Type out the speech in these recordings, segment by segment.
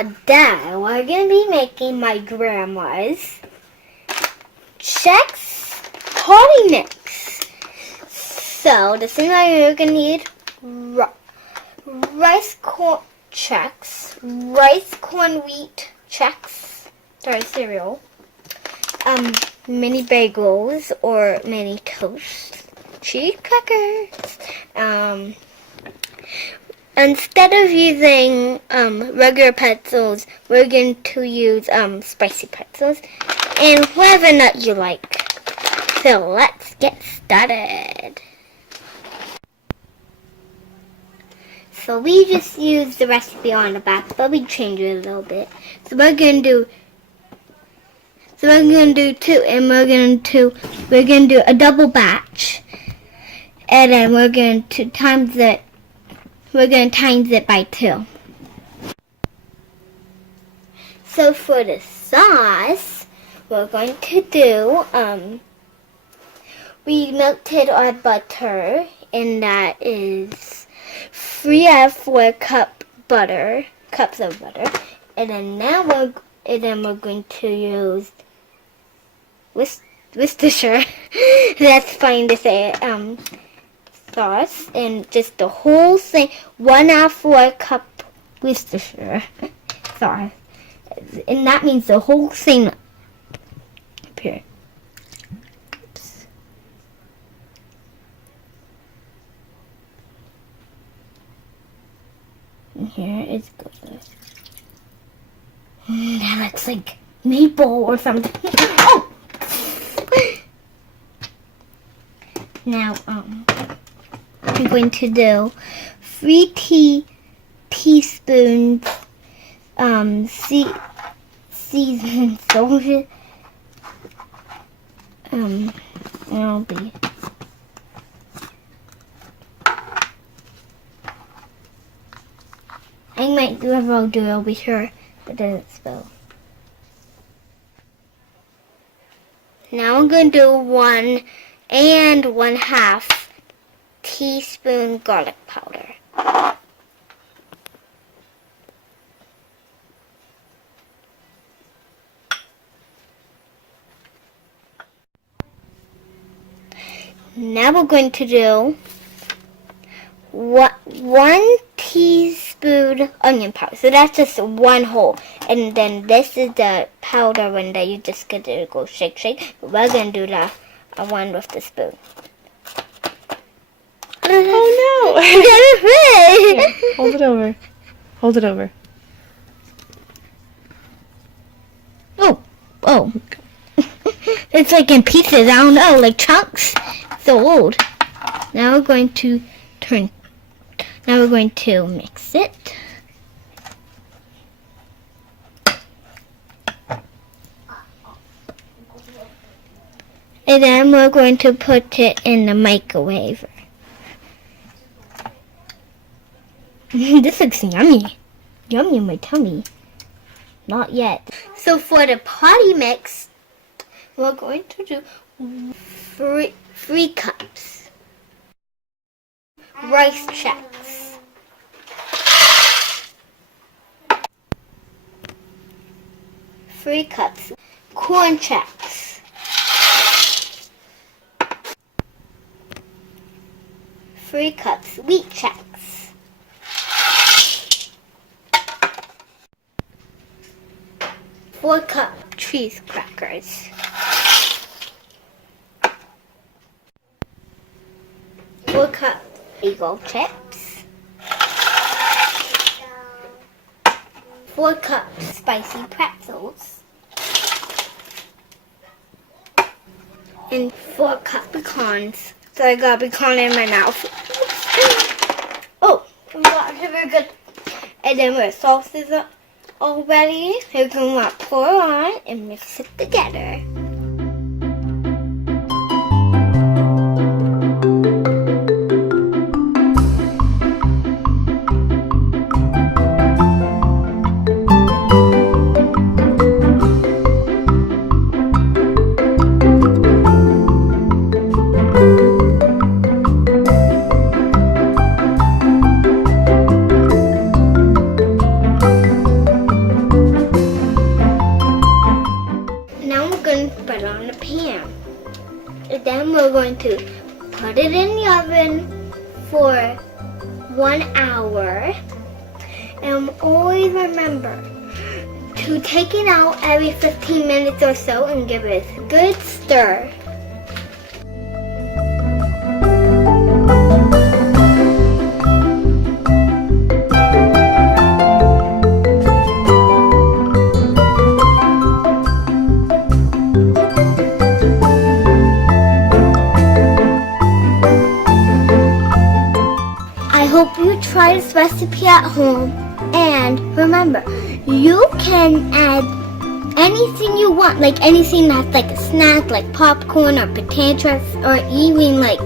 Today we're going to be making my grandma's Chex party mix. So the thing that you're going to need, rice corn Chex, rice corn wheat Chex, sorry, cereal, mini bagels or mini toast, cheese crackers, instead of using regular pretzels, we're going to use spicy pretzels and whatever nut you like. So let's get started. So we just used the recipe on the back, but we changed it a little bit. So we're gonna do two, and we're gonna do a double batch, and then we're going to times it. We're going to times it by 2. So for the sauce, we're going to do, we melted our butter, and that is 3 out of 4 cups of butter. And then we're going to use Worcestershire. That's fine to say. Sauce and just the whole thing, 1 out of 4 cup Worcestershire sauce, and that means the whole thing up here. Oops. And here it's good. That looks like maple or something. Oh! Now, I'm going to do 3 teaspoons seasoned salt. It'll be I might do a roll do. I'll be sure it doesn't spill. Now I'm going to do 1 1/2 teaspoon garlic powder. Now we're going to do 1 teaspoon onion powder. So that's just 1 whole. And then this is the powder one that you just get to go shake. But we're going to do the one with the spoon. Oh no! Here, hold it over. Hold it over. Oh. It's like in pieces. I don't know, like chunks. So old. Now we're going to mix it. And then we're going to put it in the microwave. This looks yummy. Yummy in my tummy. Not yet. So for the party mix, we're going to do 3 cups rice Chex, 3 cups corn Chex, 3 cups wheat Chex, 4 cup cheese crackers, 4 cup bagel chips, 4 cups spicy pretzels, and 4 cup pecans. So I got a pecan in my mouth. Oh, very good. And then when the sauce is all ready, you can pour on and mix it together. then we're going to put it in the oven for 1 hour. And always remember to take it out every 15 minutes or so and give it a good stir. I hope you try this recipe at home, and remember, you can add anything you want, like anything that's like a snack, like popcorn or potato chips, or even like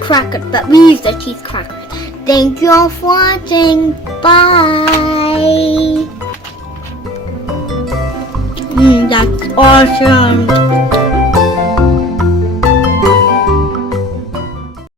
crackers, but we use the cheese crackers. Thank you all for watching. Bye. That's awesome.